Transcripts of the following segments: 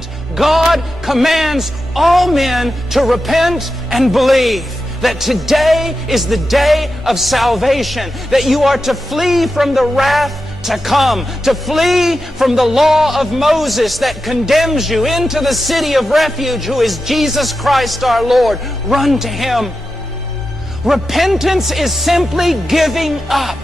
Testament, God commands all men to repent and believe. That today is the day of salvation. That you are to flee from the wrath to come. To flee from the law of Moses that condemns you into the city of refuge, who is Jesus Christ our Lord. Run to Him. Repentance is simply giving up.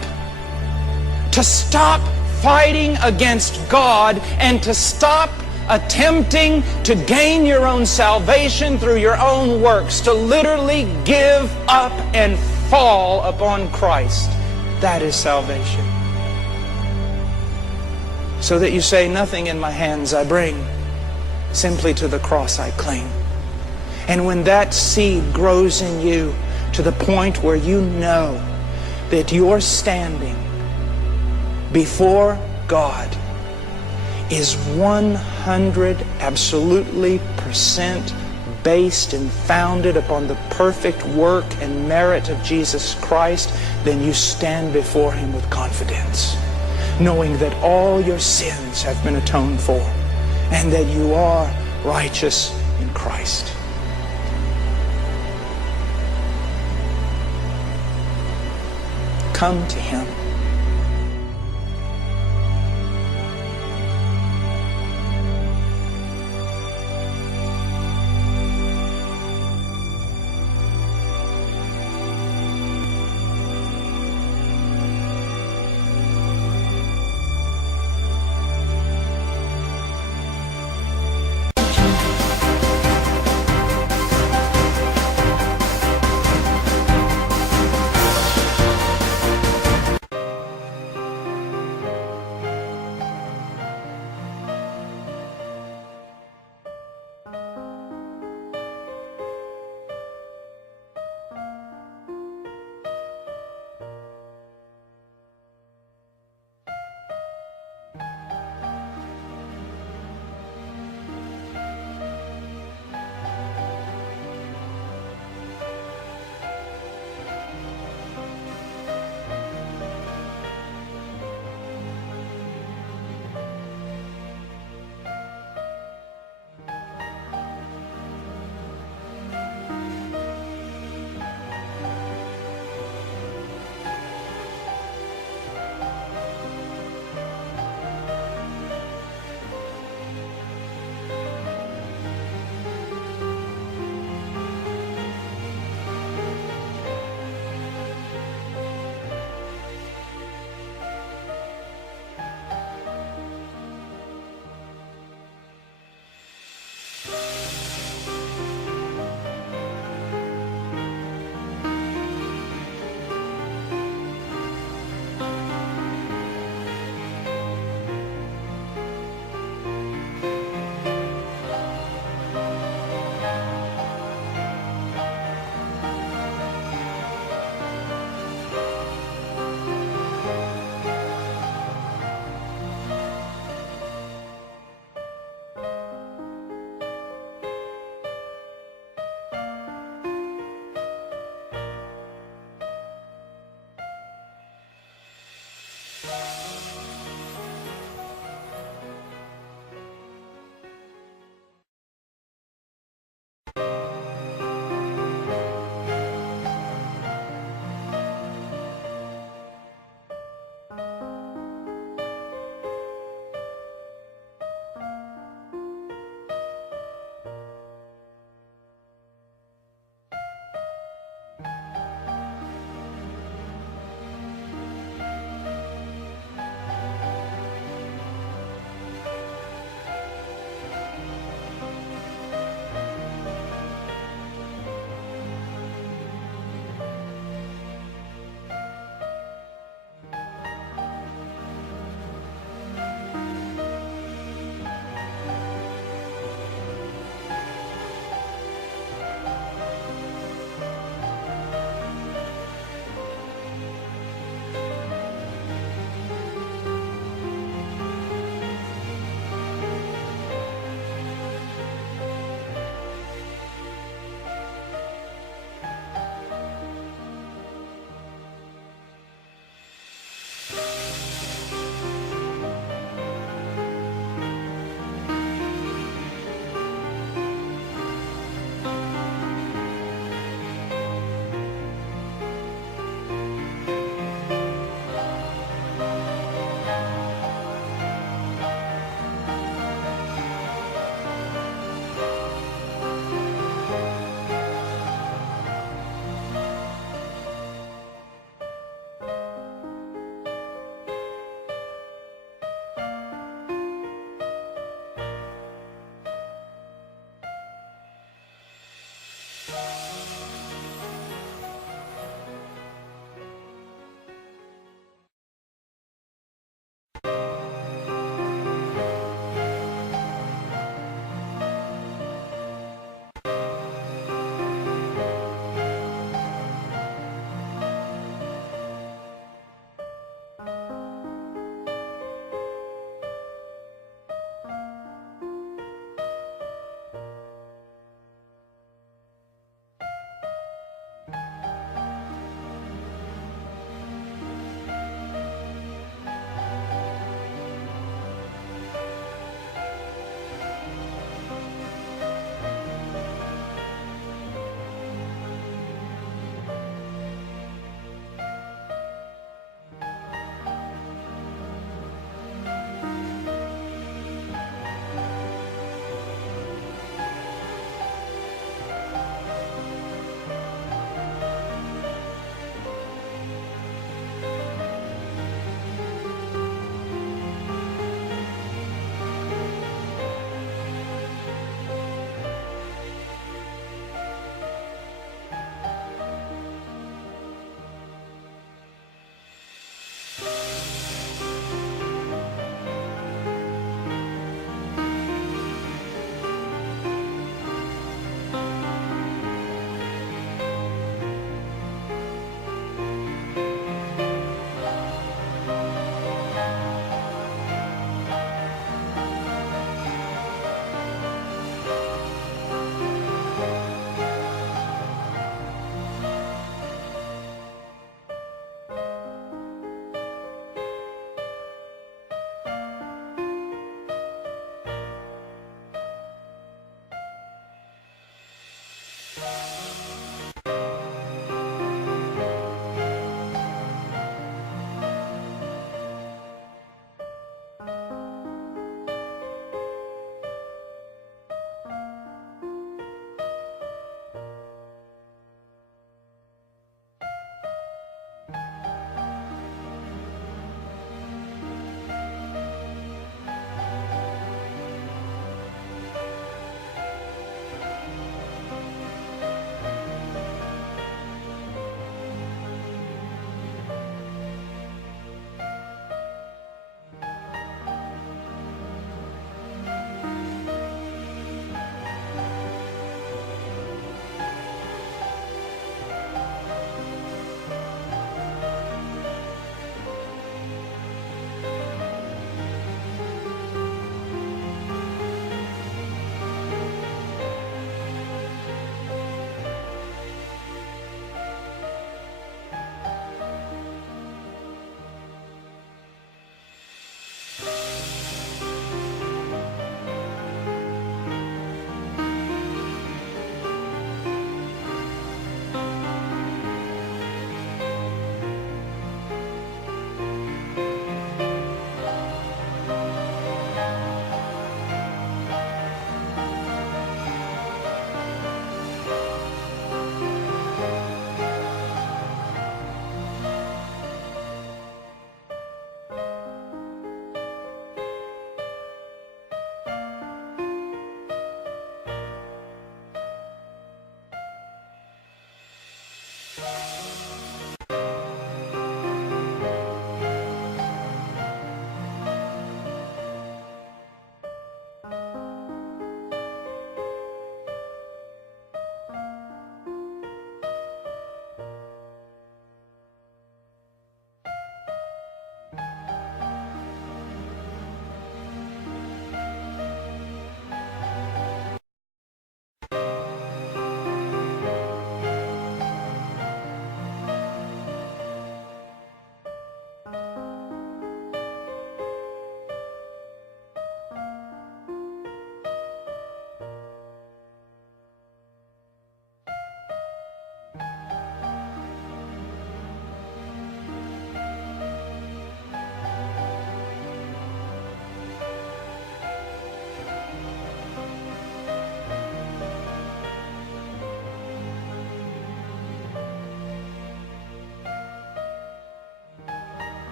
To stop fighting against God and to stop attempting to gain your own salvation through your own works. To literally give up and fall upon Christ. That is salvation. So that you say, nothing in my hands I bring, simply to the cross I cling. And when that seed grows in you to the point where you know that you're standing before God is 100 absolutely % based and founded upon the perfect work and merit of Jesus Christ, then you stand before Him with confidence, knowing that all your sins have been atoned for and that you are righteous in Christ. Come to Him.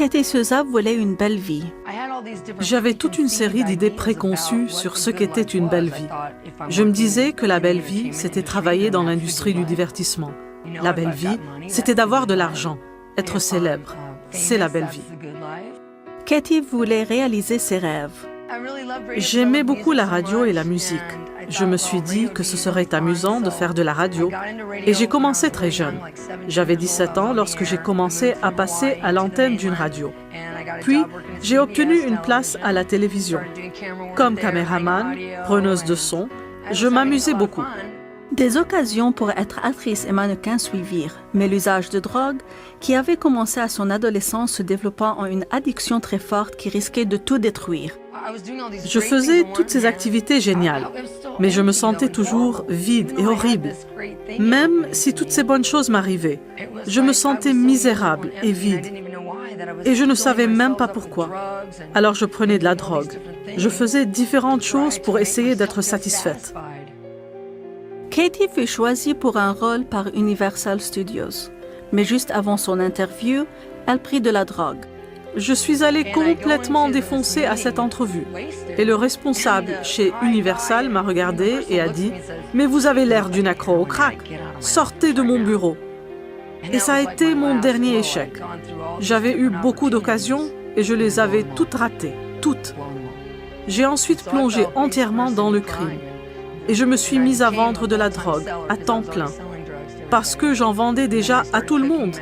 Katie Souza voulait une belle vie. J'avais toute une série d'idées préconçues sur ce qu'était une belle vie. Je me disais que la belle vie, c'était travailler dans l'industrie du divertissement. La belle vie, c'était d'avoir de l'argent, être célèbre. C'est la belle vie. Katie voulait réaliser ses rêves. J'aimais beaucoup la radio et la musique. Je me suis dit que ce serait amusant de faire de la radio et j'ai commencé très jeune. J'avais 17 ans lorsque j'ai commencé à passer à l'antenne d'une radio. Puis, j'ai obtenu une place à la télévision. Comme caméraman, preneuse de son, je m'amusais beaucoup. Des occasions pour être actrice et mannequin suivirent, mais l'usage de drogue, qui avait commencé à son adolescence, se développa en une addiction très forte qui risquait de tout détruire. Je faisais toutes ces activités géniales, mais je me sentais toujours vide et horrible. Même si toutes ces bonnes choses m'arrivaient, je me sentais misérable et vide. Et je ne savais même pas pourquoi. Alors je prenais de la drogue. Je faisais différentes choses pour essayer d'être satisfaite. Katie fut choisie pour un rôle par Universal Studios, mais juste avant son interview, elle prit de la drogue. Je suis allée complètement défoncée à cette entrevue. Et le responsable chez Universal m'a regardée et a dit « Mais vous avez l'air d'une accro au crack. Sortez de mon bureau. » Et ça a été mon dernier échec. J'avais eu beaucoup d'occasions et je les avais toutes ratées, toutes. J'ai ensuite plongé entièrement dans le crime. Et je me suis mise à vendre de la drogue à temps plein, parce que j'en vendais déjà à tout le monde.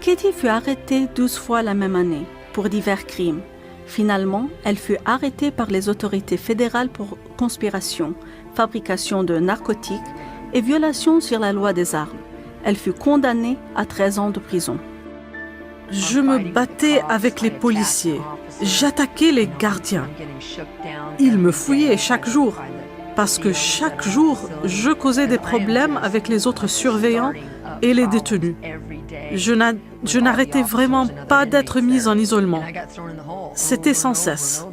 Katie fut arrêtée 12 fois la même année pour divers crimes. Finalement, elle fut arrêtée par les autorités fédérales pour conspiration, fabrication de narcotiques et violation sur la loi des armes. Elle fut condamnée à 13 ans de prison. Je me battais avec les policiers. J'attaquais les gardiens. Ils me fouillaient chaque jour. Parce que chaque jour, je causais des problèmes avec les autres surveillants et les détenus. Je n'arrêtais vraiment pas d'être mise en isolement. C'était sans cesse.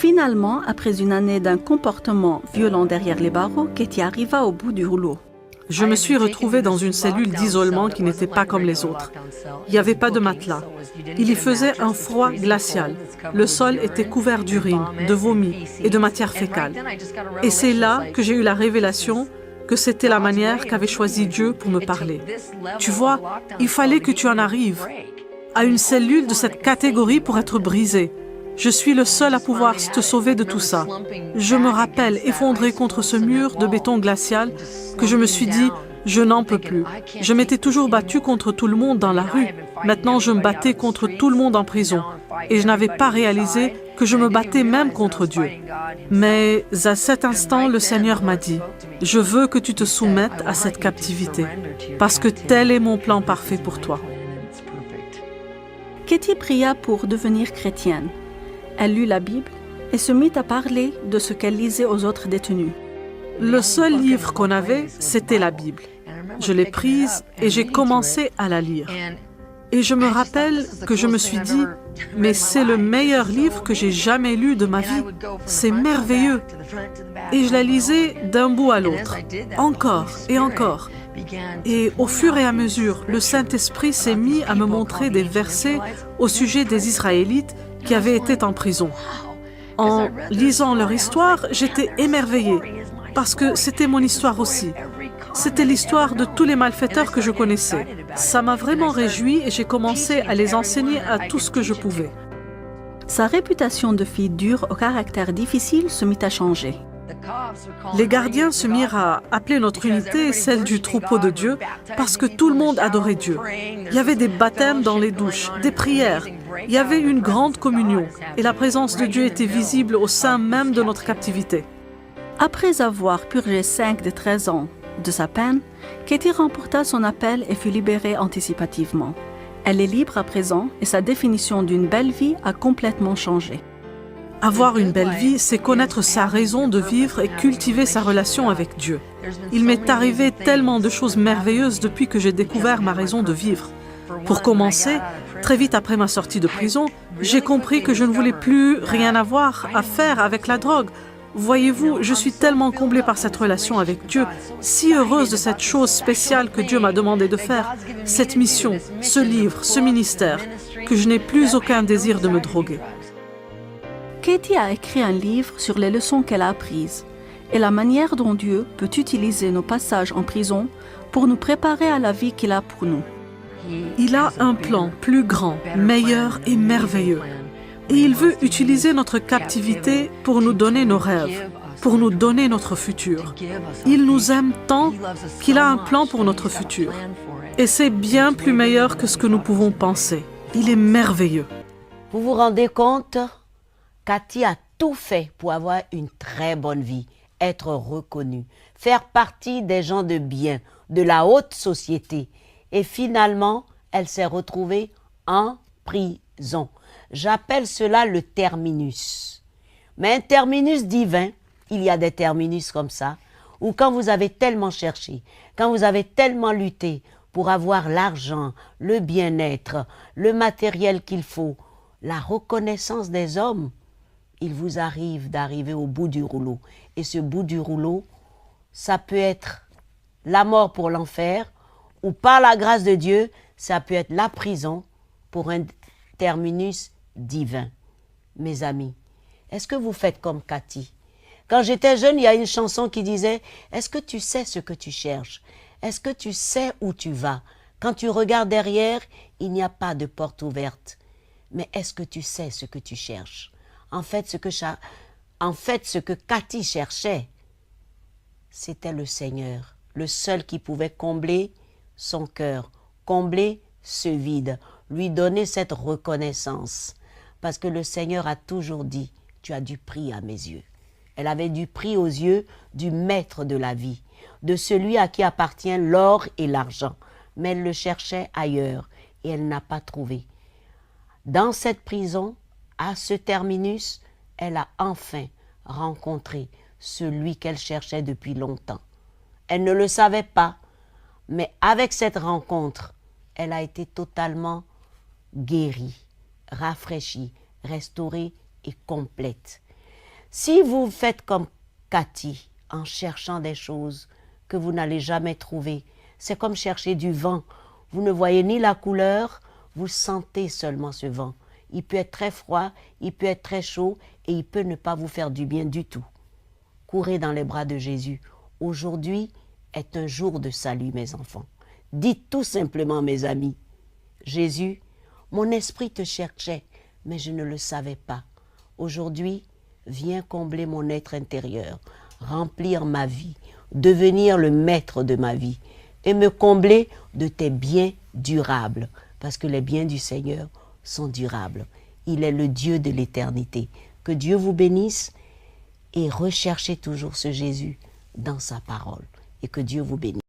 Finalement, après une année d'un comportement violent derrière les barreaux, Katie arriva au bout du rouleau. Je me suis retrouvée dans une cellule d'isolement qui n'était pas comme les autres. Il n'y avait pas de matelas. Il y faisait un froid glacial. Le sol était couvert d'urine, de vomi et de matière fécale. Et c'est là que j'ai eu la révélation que c'était la manière qu'avait choisi Dieu pour me parler. Tu vois, il fallait que tu en arrives à une cellule de cette catégorie pour être brisée. Je suis le seul à pouvoir te sauver de tout ça. Je me rappelle, effondré contre ce mur de béton glacial, que je me suis dit, je n'en peux plus. Je m'étais toujours battu contre tout le monde dans la rue. Maintenant, je me battais contre tout le monde en prison. Et je n'avais pas réalisé que je me battais même contre Dieu. Mais à cet instant, le Seigneur m'a dit, je veux que tu te soumettes à cette captivité, parce que tel est mon plan parfait pour toi. Katie pria pour devenir chrétienne. Elle lut la Bible et se mit à parler de ce qu'elle lisait aux autres détenus. Le seul livre qu'on avait, c'était la Bible. Je l'ai prise et j'ai commencé à la lire. Et je me rappelle que je me suis dit, mais c'est le meilleur livre que j'ai jamais lu de ma vie. C'est merveilleux. Et je la lisais d'un bout à l'autre, encore et encore. Et au fur et à mesure, le Saint-Esprit s'est mis à me montrer des versets au sujet des Israélites qui avaient été en prison. En lisant leur histoire, j'étais émerveillée, parce que c'était mon histoire aussi. C'était l'histoire de tous les malfaiteurs que je connaissais. Ça m'a vraiment réjoui et j'ai commencé à les enseigner à tout ce que je pouvais. Sa réputation de fille dure au caractère difficile se mit à changer. Les gardiens se mirent à appeler notre unité celle du troupeau de Dieu parce que tout le monde adorait Dieu. Il y avait des baptêmes dans les douches, des prières, il y avait une grande communion et la présence de Dieu était visible au sein même de notre captivité. Après avoir purgé 5 des 13 ans de sa peine, Katie remporta son appel et fut libérée anticipativement. Elle est libre à présent et sa définition d'une belle vie a complètement changé. Avoir une belle vie, c'est connaître sa raison de vivre et cultiver sa relation avec Dieu. Il m'est arrivé tellement de choses merveilleuses depuis que j'ai découvert ma raison de vivre. Pour commencer, très vite après ma sortie de prison, j'ai compris que je ne voulais plus rien avoir à faire avec la drogue. Voyez-vous, je suis tellement comblée par cette relation avec Dieu, si heureuse de cette chose spéciale que Dieu m'a demandé de faire, cette mission, ce livre, ce ministère, que je n'ai plus aucun désir de me droguer. Katie a écrit un livre sur les leçons qu'elle a apprises et la manière dont Dieu peut utiliser nos passages en prison pour nous préparer à la vie qu'il a pour nous. Il a un plan plus grand, meilleur et merveilleux. Et il veut utiliser notre captivité pour nous donner nos rêves, pour nous donner notre futur. Il nous aime tant qu'il a un plan pour notre futur. Et c'est bien plus meilleur que ce que nous pouvons penser. Il est merveilleux. Vous vous rendez compte? Katie a tout fait pour avoir une très bonne vie, être reconnue, faire partie des gens de bien, de la haute société. Et finalement, elle s'est retrouvée en prison. J'appelle cela le terminus. Mais un terminus divin, il y a des terminus comme ça, où quand vous avez tellement cherché, quand vous avez tellement lutté pour avoir l'argent, le bien-être, le matériel qu'il faut, la reconnaissance des hommes, il vous arrive d'arriver au bout du rouleau. Et ce bout du rouleau, ça peut être la mort pour l'enfer, ou par la grâce de Dieu, ça peut être la prison pour un terminus divin. Mes amis, est-ce que vous faites comme Katie? Quand j'étais jeune, il y a une chanson qui disait « Est-ce que tu sais ce que tu cherches? Est-ce que tu sais où tu vas? Quand tu regardes derrière, il n'y a pas de porte ouverte. Mais est-ce que tu sais ce que tu cherches? » En fait, ce que Katie cherchait, c'était le Seigneur, le seul qui pouvait combler son cœur, combler ce vide, lui donner cette reconnaissance. Parce que le Seigneur a toujours dit, tu as du prix à mes yeux. Elle avait du prix aux yeux du maître de la vie, de celui à qui appartient l'or et l'argent. Mais elle le cherchait ailleurs et elle n'a pas trouvé. Dans cette prison, à ce terminus, elle a enfin rencontré celui qu'elle cherchait depuis longtemps. Elle ne le savait pas, mais avec cette rencontre, elle a été totalement guérie, rafraîchie, restaurée et complète. Si vous faites comme Cathy, en cherchant des choses que vous n'allez jamais trouver, c'est comme chercher du vent. Vous ne voyez ni la couleur, vous sentez seulement ce vent. Il peut être très froid, il peut être très chaud et il peut ne pas vous faire du bien du tout. Courez dans les bras de Jésus. Aujourd'hui est un jour de salut, mes enfants. Dites tout simplement, mes amis, Jésus, mon esprit te cherchait, mais je ne le savais pas. Aujourd'hui, viens combler mon être intérieur, remplir ma vie, devenir le maître de ma vie et me combler de tes biens durables, parce que les biens du Seigneur sont durables. Il est le Dieu de l'éternité. Que Dieu vous bénisse et recherchez toujours ce Jésus dans sa parole. Et que Dieu vous bénisse.